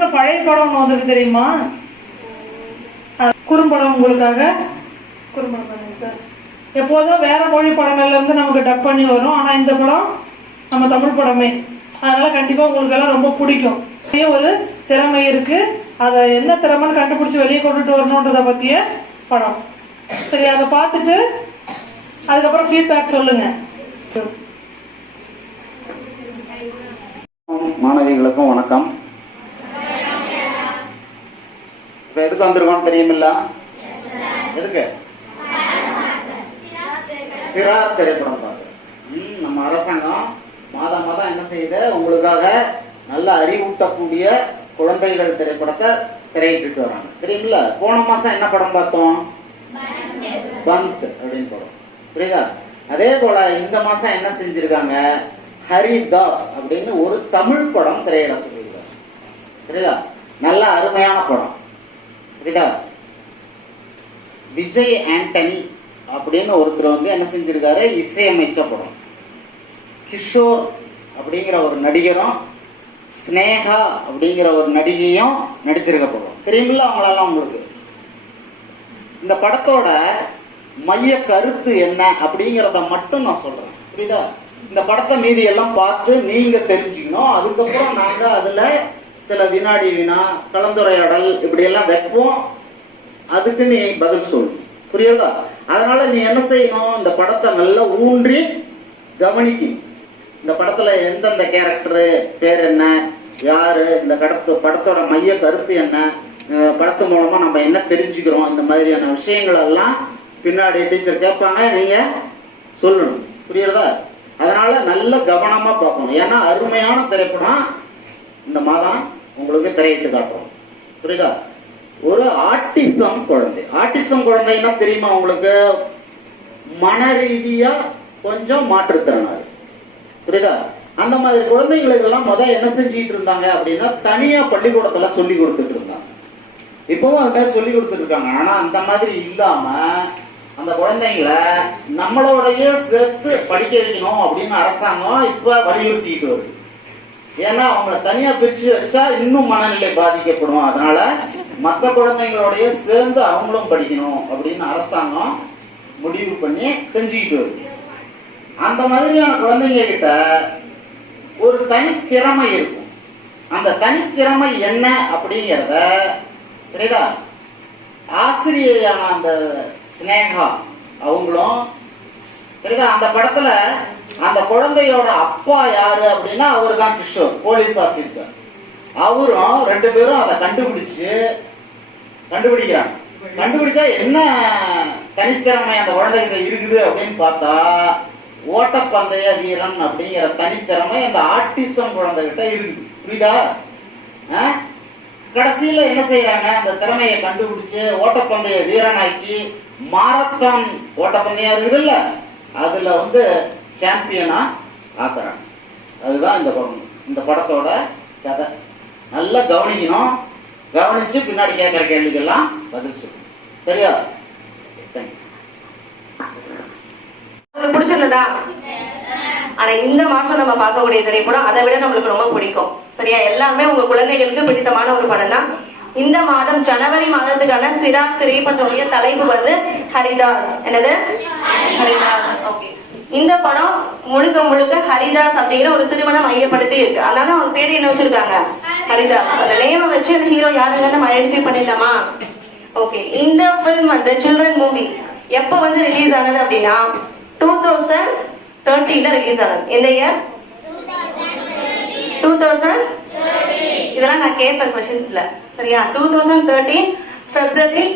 சமீபத்துல பழைய படம் ஒன்று வந்திருக்கு தெரியுமா? குறும்படம் உங்களுக்காக. குறும்படம் பண்ணுங்க சார். எப்போதும் வேற மொழி படங்கள்ல இருந்து நமக்கு டப் பண்ணி வரும். ஆனா இந்த படம் நம்ம தமிழ் படமே. அதனால கண்டிப்பா உங்களுக்கு எல்லாம் ரொம்ப பிடிக்கும். இதே ஒரு திறமை இருக்கு. அதை என்ன திறமைன்னு கண்டுபிடிச்சு வெளியே கொண்டுட்டு வரணுன்றத பத்திய படம். சரி அதை பார்த்துட்டு அதுக்கப்புறம் ஃபீட்பேக் சொல்லுங்க. மாணவிகளுக்கும் வணக்கம். இப்ப எதுக்கு வந்திருக்கோம் தெரியுமில்ல எதுக்கு சிறார் திரைப்படம் பார்க்க நம்ம அரசாங்கம் மாதம் மாதம் என்ன செய்யுது உங்களுக்காக நல்ல அறிவூட்டக்கூடிய குழந்தைகள் திரைப்படத்தை திரையிட்டு வராங்க தெரியுமில்ல போன மாசம் என்ன படம் பார்த்தோம் பந்த் அப்படின்னு படம் புரியுதா அதே போல இந்த மாசம் என்ன செஞ்சிருக்காங்க ஹரிதாஸ் அப்படின்னு ஒரு தமிழ் படம் திரையிட சொல்லியிருக்காங்க புரியுதா நல்ல அருமையான படம் புரியுதா விஜய் ஆண்டனி அப்படின்னு ஒருத்தர் வந்து என்ன செஞ்சிருக்காரு? இசையமைச்ச படம் கிஷோர் அப்படிங்கிற ஒரு நடிகரும் ஸ்னேகா அப்படிங்கிற ஒரு நடிகையும் நடிச்சிருக்க படம் தெரியுமில்ல அவங்களெல்லாம் உங்களுக்கு? இந்த படத்தோட மைய கருத்து என்ன அப்படிங்கிறத மட்டும் நான் சொல்றேன். புரியுதா? இந்த படத்தை மீதி எல்லாம் பார்த்து நீங்க தெரிஞ்சுக்கணும். அதுக்கப்புறம் நாங்க அதுல சில வினாடி வினா கலந்துரையாடல் இப்படி எல்லாம் வைப்போம். அதுக்கு நீ பதில் சொல்லு புரியுதா? அதனால நீ என்ன செய்யணும்? இந்த படத்தை நல்லா ஊன்றி கவனிக்கணும் இந்த படத்துல எந்தெந்த கேரக்டரு பேர் என்ன யாரு இந்த கடத்து படத்தோட மைய கருத்து என்ன படத்து மூலமா நம்ம என்ன தெரிஞ்சுக்கிறோம்? இந்த மாதிரியான விஷயங்கள் எல்லாம் பின்னாடி டீச்சர் கேட்பாங்க நீங்க சொல்லணும். புரியுறதா அதனால நல்ல கவனமா பார்க்கணும். ஏன்னா அருமையான திரைப்படம். இந்த மாதம் உங்களுக்கு திரையிட்டு காட்டுறோம். புரியுதா? ஒரு ஆட்டிசம் குழந்தை. ஆட்டிசம் குழந்தைன்னா தெரியுமா உங்களுக்கு? மன ரீதியா கொஞ்சம் மாற்றுத்திறனாளி. புரியுதா? அந்த மாதிரி குழந்தைங்களுக்கு எல்லாம் முத என்ன செஞ்சுட்டு இருந்தாங்க அப்படின்னா தனியா பள்ளிக்கூடத்துல சொல்லி கொடுத்துட்டு இருந்தாங்க. இப்பவும் அது மாதிரி சொல்லி கொடுத்துட்டு இருக்காங்க. ஆனா அந்த மாதிரி இல்லாம அந்த குழந்தைங்கள நம்மளோடைய சேர்த்து படிக்க வைக்கணும் அப்படின்னு அரசாங்கம் இப்ப வலியுறுத்திட்டு வருது. ஏன்னா அவங்கள தனியா பிரிச்சு வச்சா இன்னும் மனநிலை பாதிக்கப்படும்? அதனால மற்ற குழந்தைங்களோடய சேர்ந்து அவங்களும் படிக்கணும் அப்படின்னு அரசாங்கம் முடிவு பண்ணி செஞ்சுக்கிட்டு வருது. அந்த மாதிரியான குழந்தைங்க கிட்ட ஒரு தனித்திறமை இருக்கும். அந்த தனித்திறமை என்ன அப்படிங்கிறத புரியுதா? ஆசிரியையான அந்த ஸ்னேகா அவங்களும் புரியுதா? அந்த படத்துல அந்த குழந்தையோட அப்பா யாரு அப்படின்னா அவர் தான் கிஷோர் போலீஸ் ஆபீசர் அவரும் ரெண்டு பேரும் அதை கண்டுபிடிச்சு கண்டுபிடிக்கிறாங்க. கண்டுபிடிச்சா என்ன தனித்திறமை அந்த குழந்தைகிட்ட இருக்குது அப்படின்னு பார்த்தா ஓட்டப்பந்தய வீரன் அப்படிங்கிற தனித்திறமை அந்த ஆட்டிசம் குழந்தைகிட்ட இருக்குது. புரியுதா? கடைசியில என்ன செய்யறாங்க? அந்த திறமையை கண்டுபிடிச்சு ஓட்டப்பந்தய வீரனாக்கி மாரத்தான் ஓட்டப்பந்தயம் இருக்குதுல்ல அதுல வந்து சாம்பியனா ஆக்குறாங்க. அதுதான் இந்த படம். இந்த படத்தோட கதை. நல்லா கவனிக்கணும். கவனிச்சு பின்னாடி கேட்கிற கேள்விக்கெல்லாம் பதில் சொல்லணும். சரியா? உங்களுக்கு பிடிச்சிருந்ததா? ஆனா இந்த மாசம் நம்ம பார்க்கக்கூடிய திரைப்படம் அதை விட நம்மளுக்கு ரொம்ப பிடிக்கும். சரியா? எல்லாமே உங்க குழந்தைகளுக்கு பிடித்தமான ஒரு படம் தான். இந்த மாதம் ஜனவரி மாதத்துக்கான சிறா திரைப்படத்துடைய தலைப்பு வந்து ஹரிதாஸ். என்னது? ஹரிதாஸ். ஓகே இந்த படம் முழுக்க முழுக்க ஹரிதாஸ் அப்படிங்கிற ஒரு சிறுவனை மையப்படுத்தி இருக்கு. அதனால அவங்க பேர் என்ன வச்சிருக்காங்க? ஹரிதாஸ். அந்த நேம வச்சு அந்த ஹீரோ யாருங்கன்னு நம்ம ஐடென்டிஃபை பண்ணிடலாமா? ஓகே இந்த ஃபிலிம் வந்து சில்ட்ரன் மூவி எப்போ வந்து ரிலீஸ் ஆனது அப்படின்னா டூ தௌசண்ட் தேர்ட்டில ரிலீஸ் ஆனது. எந்த இயர் டூ தௌசண்ட் இதெல்லாம் நான் கேட்பேன் கொஷின்ஸ்ல சரியா? Two thousand thirteen February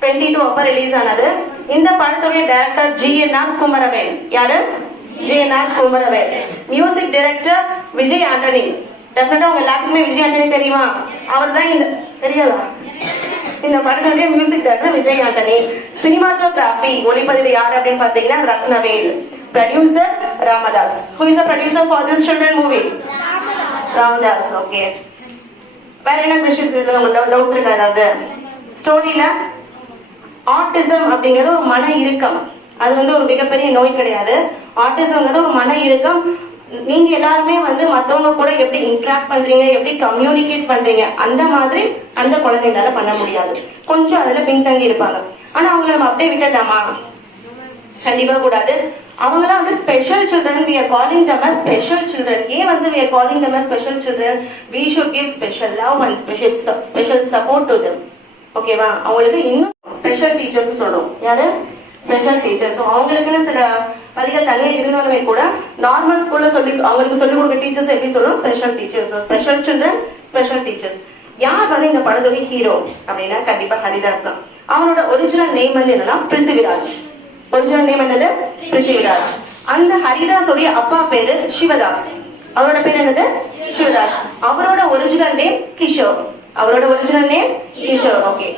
twenty two அப்ப ரிலீஸ் ஆனது. இந்த படத்துடைய director G N R Kumaravel யாரு? G N R Kumaravel music director Vijay Antony டெஃபினட்டா உங்க எல்லாத்துக்குமே விஜய் ஆண்டனி தெரியுமா? அவர் தான் இந்த தெரியாதா? இந்த படத்துடைய music director Vijay Antony cinematography ஒளிப்பதிவு யார் அப்படின்னு பாத்தீங்கன்னா Rathnavel. Producer Ramadoss. Who is a producer for this children movie Ramadoss okay வேற என்ன கொஸ்டின்ஸ் இதுல உங்களுக்கு டவுட் இருக்கா ஏதாவது? ஸ்டோரியில ஆட்டிசம் அப்படிங்கிறது ஒரு மன இறுக்கம். அது வந்து ஒரு மிகப்பெரிய நோய் கிடையாது. ஆட்டிசம்ங்கிறது ஒரு மன இறுக்கம். நீங்க எல்லாருமே வந்து மத்தவங்க கூட எப்படி இன்ட்ராக்ட் பண்றீங்க எப்படி கம்யூனிகேட் பண்றீங்க அந்த மாதிரி அந்த குழந்தைங்களால பண்ண முடியாது. கொஞ்சம் அதுல பின்தங்கி இருப்பாங்க. ஆனா அவங்கள நம்ம அப்படியே விட்டுடலாமா? கண்டிப்பா கூடாது. அவங்களாம் வந்து special children we are calling them special children ஏன் வந்து we are calling them special children we should give special love and special special support to them ஓகேவா அவங்களுக்கு இன்னும் ஸ்பெஷல் டீச்சர்ஸ் சொல்றோம் யாரு? ஸ்பெஷல் டீச்சர்ஸ் அவங்களுக்குன்னு சில பள்ளிகள் தனியாக இருந்தாலுமே கூட நார்மல் ஸ்கூல்ல சொல்லி அவங்களுக்கு சொல்லிக் கொடுக்க டீச்சர்ஸ் எப்படி சொல்லணும்? Special teachers special children special teachers யார் வந்து இந்த படத்தோட ஹீரோ அப்படின்னா கண்டிப்பா ஹரிதாஸ் தான். அவனோட ஒரிஜினல் நேம் வந்து என்னன்னா பிருத்திவிராஜ். ஒரிஜினல் நேம் என்னது? பிருத்திவிராஜ். அந்த ஹரிதாஸோடைய அப்பா பேரு சிவதாஸ். அவரோட பேர் என்னது? சிவதாஸ் அவரோட ஒரிஜினல் நேம் கிஷோர். அவரோட ஒரிஜினல் நேம் கிஷோர் ஓகே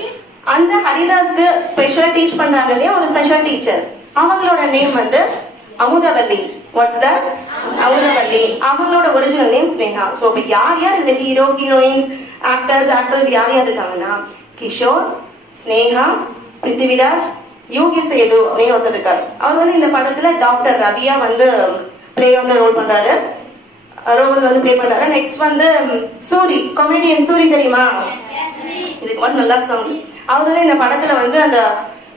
அந்த ஹரிதாஸ்க்கு ஸ்பெஷலா டீச் பண்றாங்க இல்லையா? ஒரு ஸ்பெஷல் டீச்சர் அவங்களோட நேம் வந்து அமுதவல்லி. What's that Amudhavalli. அவங்களோட ஒரிஜினல் நேம் ஸ்னேகா. ஸோ இப்போ யார் யார் இந்த ஹீரோ ஹீரோயின்ஸ் ஆக்டர்ஸ் ஆக்டர்ஸ் யார் யார் இருக்காங்கன்னா? கிஷோர் ஸ்னேகா பிருத்திவிராஜ் யோகி சேது அப்படின்னு ஒருத்தர் இருக்காரு. அவர் வந்து இந்த படத்துல டாக்டர் ரவியா வந்து பிளே வந்து ரோல் பண்றாரு. ரோல் வந்து ப்ளே பண்றாரு. நெக்ஸ்ட் வந்து சூரி காமெடியன் சூரி தெரியுமா? இதுக்கு மட்டும் நல்லா சாங் அவர் வந்து இந்த படத்துல வந்து அந்த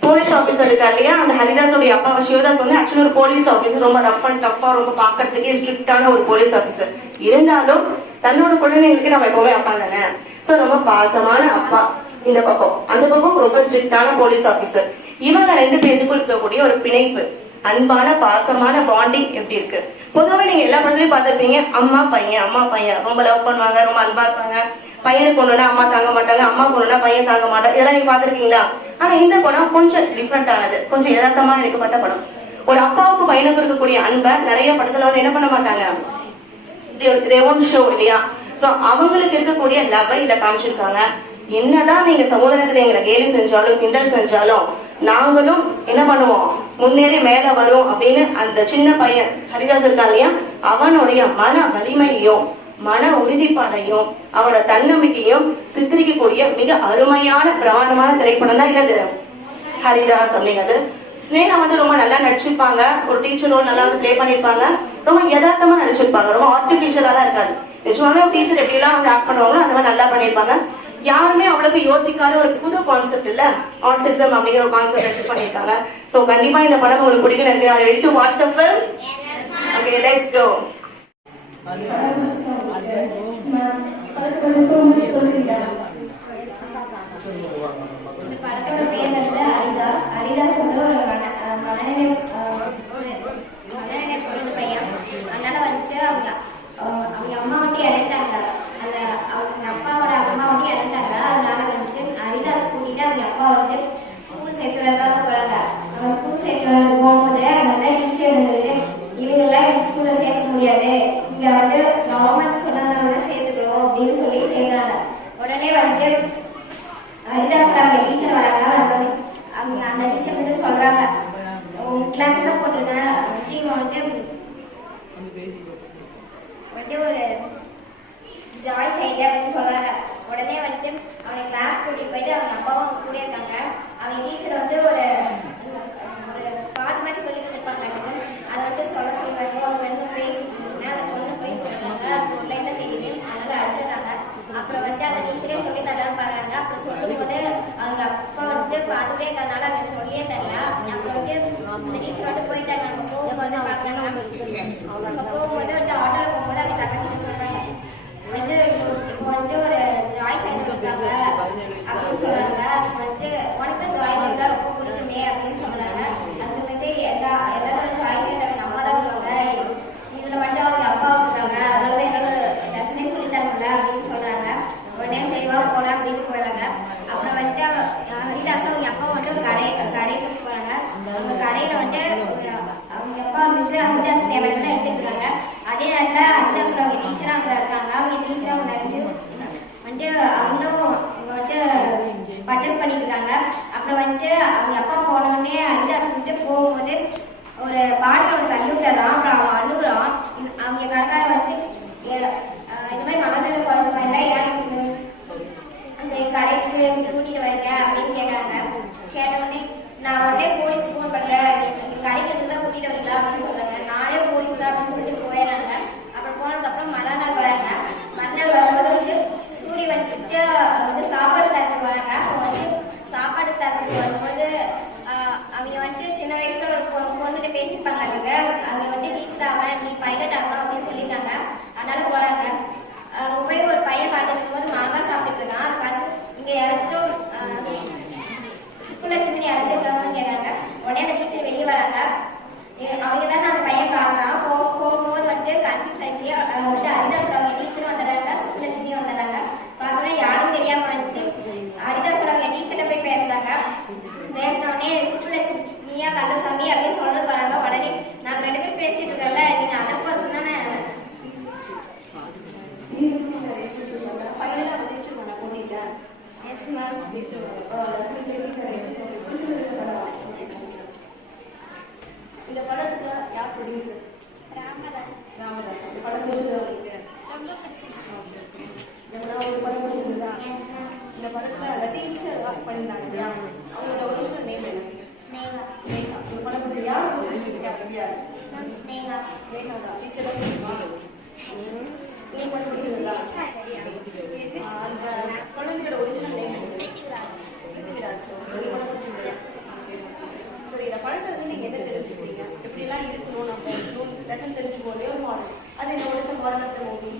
போலீஸ் ஆஃபீஸர் இருக்கார் இல்லையா? அந்த ஹரிதாஸோடைய அப்பா சிவதாஸ் வந்து ஆக்சுவலி ஒரு போலீஸ் ஆஃபீஸர் ரொம்ப ரஃப் அண்ட் டஃபா ரொம்ப பாக்குறதுக்கே ஸ்ட்ரிக்டான ஒரு போலீஸ் ஆஃபீஸர் இருந்தாலும் தன்னோட குழந்தைங்களுக்கு நம்ம எப்பவுமே அப்பா தானே? சோ ரொம்ப பாசமான அப்பா இந்த பக்கம். அந்த பக்கம் ரொம்ப ஸ்ட்ரிக்டான போலீஸ் ஆஃபீஸர் இவங்க ரெண்டு பேருக்கும் இருக்கக்கூடிய ஒரு பிணைப்பு. அன்பான பாசமான பாண்டிங் எப்படி இருக்கு? பொதுவாக நீங்க எல்லா படத்துலயும் பார்த்துருப்பீங்க அம்மா பையன் அம்மா பையன். ரொம்ப லவ் பண்ணுவாங்க ரொம்ப அன்பா இருப்பாங்க. பையனுக்கு ஒண்ணுனா அம்மா தாங்க மாட்டாங்க அம்மா கொண்டுனா பையன் தாங்க மாட்டாங்க. இதெல்லாம் நீங்க பாத்திருக்கீங்களா ஆனா இந்த படம் கொஞ்சம் டிஃப்ரெண்ட் ஆனது. கொஞ்சம் யதார்த்தமா எடுக்கப்பட்ட படம். ஒரு அப்பாவுக்கு பையனுக்கு இருக்கக்கூடிய அன்பை நிறைய படத்துல வந்து என்ன பண்ண மாட்டாங்க? ஷோ இல்லையா? சோ அவங்களுக்கு இருக்கக்கூடிய லவ்வை இல்ல காமிச்சிருக்காங்க. என்னதான் நீங்க சமுதாயத்துல எங்களை கேலி செஞ்சாலும் கிண்டல் செஞ்சாலும் நாங்களும் என்ன பண்ணுவோம்? முன்னேறி மேல வரும் அப்படின்னு அந்த சின்ன பையன் ஹரிதாஸ் இருக்கான் இல்லையா? அவனுடைய மன வலிமையையும் மன உறுதிப்பாடையும் அவனோட தன்னம்பிக்கையும் சித்தரிக்கக்கூடிய மிக அருமையான பிரமாண்டமான திரைப்படம் தான் இல்லது ஹரிதாஸ் அப்படிங்கிறது. ஸ்னேகா வந்து ரொம்ப நல்லா நடிச்சிருப்பாங்க. ஒரு டீச்சர் ரோல் நல்லா ப்ளே பண்ணிருப்பாங்க. ரொம்ப யதார்த்தமா நடிச்சிருப்பாங்க. ரொம்ப ஆர்டிபிஷியலா தான் இருக்காது நிஜமாவே ஒரு டீச்சர் எப்படி எல்லாம் வந்து ஆக்ட் பண்ணுவாங்களோ அந்த மாதிரி நல்லா பண்ணிருப்பாங்க. யாருமே அவ்வளவுக்கு யோசிக்காத ஒரு புது கான்செப்ட் இல்ல. ஆர்டிசம் அப்படிங்கிற ஒரு கான்செப்ட் எடுத்து பண்ணிருக்காங்க சோ கண்டிப்பா இந்த படம் உங்களுக்கு பிடிக்கும் நினைக்கிறேன். Ready to watch the film okay let's go இந்த படத்தோட பேர் வந்து ஹரிதாஸ் ஹரிதாஸ் வந்து ஒரு மன அஹ் மனநிலை அஹ் ஒரு மனநிலை குறைந்த பையன் அதனால வந்துட்டு அவங்க அஹ் அவங்க அம்மா வந்து இறந்துட்டாங்க அந்த அவங்க அப்பாவோட அம்மா வந்து இறந்துட்டாங்க அதனால வந்துட்டு ஹரிதாஸ் கூட்டிட்டு அவங்க அப்பா வந்து ஸ்கூல் சேர்த்து விடுறதுக்காக போறாங்க அவங்க ஸ்கூல் சேர்த்து விட போகும்போது அங்க வந்து டீச்சர் வந்துட்டு இவங்கெல்லாம் இந்த ஸ்கூல்ல சேர்க்க முடியாது இங்க வந்து கவர்மெண்ட் சொன்னதுனால சேர்த்துக்கிறோம் அப்படின்னு சொல்லி சேர்த்தாங்க உடனே வந்துட்டு ஹரிதாஸ் அவங்க டீச்சர் வராங்க வந்து அவங்க அந்த டீச்சர் வந்து சொல்றாங்க உங்க கிளாஸ்ல போட்டிருக்கேன் டீம் வந்து வந்து ஒரு ஜாய் சைல்டு அப்படின்னு சொல்றாங்க உடனே வந்து அவனை கிளாஸ் கூட்டிட்டு போயிட்டு அவங்க அப்பாவும் அவங்க கூட இருக்காங்க அவங்க டீச்சர் வந்து ஒரு ஒரு பாட்டு மாதிரி சொல்லி கொடுத்துருப்பாங்க எனக்கு அதை வந்து சொல்ல சொல்றாங்க ஒரு பெண்ணு பேசிட்டு இருந்துச்சுன்னா அந்த பொண்ணு போய் சொல்றாங்க அது பொருளையில தெரியுது அதனால அடிச்சிடுறாங்க அப்புறம் வந்து அந்த டீச்சரே சொல்லி தரலாம் பாக்குறாங்க அப்புறம் சொல்லும் போது அவங்க அப்பா வந்து பார்த்துட்டே இருக்கறனால அவங்க சொல்லியே தரல அப்புறம் வந்து அந்த டீச்சர் வந்து போயிட்டாங்க வந்து அவங்க பிள்ளை ஒன்று இருக்குங்க அவங்க போகும்போது வந்து ஆட்டோல போகும்போது அவங்க தங்கச்சி சொல்றாங்க வந்து இப்போ வந்துட்டு ஒரு ஜாய் சைடு இருக்காங்க அப்படின்னு சொல்றாங்க அதுக்கு உனக்கு ஜாய் சைடு ரொம்ப பிடிக்குமே அப்படின்னு சொல்றாங்க அதுக்கு வந்து எல்லா எல்லாரும் ஜாய் சைடு அவங்க அம்மா தான் வருவாங்க இதில் வந்து அவங்க அப்பா இருக்காங்க அதனால என்னோட டஸ்னே சொல்லி அப்படின்னு சொல்றாங்க உடனே சரிவா போகிறேன் அப்படின்னு போறாங்க அப்புறம் வந்துட்டு அவ- ஹரிதாஸ் அவங்க அப்பா வந்து ஒரு கடை கடைக்கு போறாங்க அவங்க கடையில வந்து ஒரு அவங்க அப்பா வந்து ஹரிதாஸ் தேவையான எடுத்துட்டு இருக்காங்க அதே நேரத்தில் அவங்க அவங்க டீச்சர் அங்கே இருக்காங்க. அவங்க டீச்சர் அவங்க வந்துட்டு அவங்களும் இங்க வந்துட்டு பர்ச்சேஸ் பண்ணிட்டு இருக்காங்க. அப்புறம் வந்துட்டு அவங்க யூனிவர்சிட்டியில் ரேஷன் சொல்லுவாங்க ஃபைனலாக அதை ஜெயிச்சிருவாங்க போட்டியில் எஸ் மேம் இந்த படத்துல யார் ப்ரொடியூசர் ராமதாஸ் ராமதாஸ் அந்த படம் பிடிச்சது உங்களுக்கு ஒரு படம் பிடிச்சிருந்தா இந்த படத்துல டீச்சர் ஒர்க் பண்ணிருந்தாங்க இல்லையா அவங்களோட ஒரிஜினல் நேம் என்ன ஸ்னேகா படம் பத்தி யார் பிடிச்சிருக்கா அப்படியா ஸ்னேகா ஸ்னேகா தான் டீச்சர் தான் படம் எப்படி அந்த ஒரிஜினல் வந்து நீங்க என்ன இருக்கணும் நம்ம லெசன் தெரிஞ்சுக்கோ இல்லையா ஒரு மாடல் அது என்ன ஒரு சம் மூவி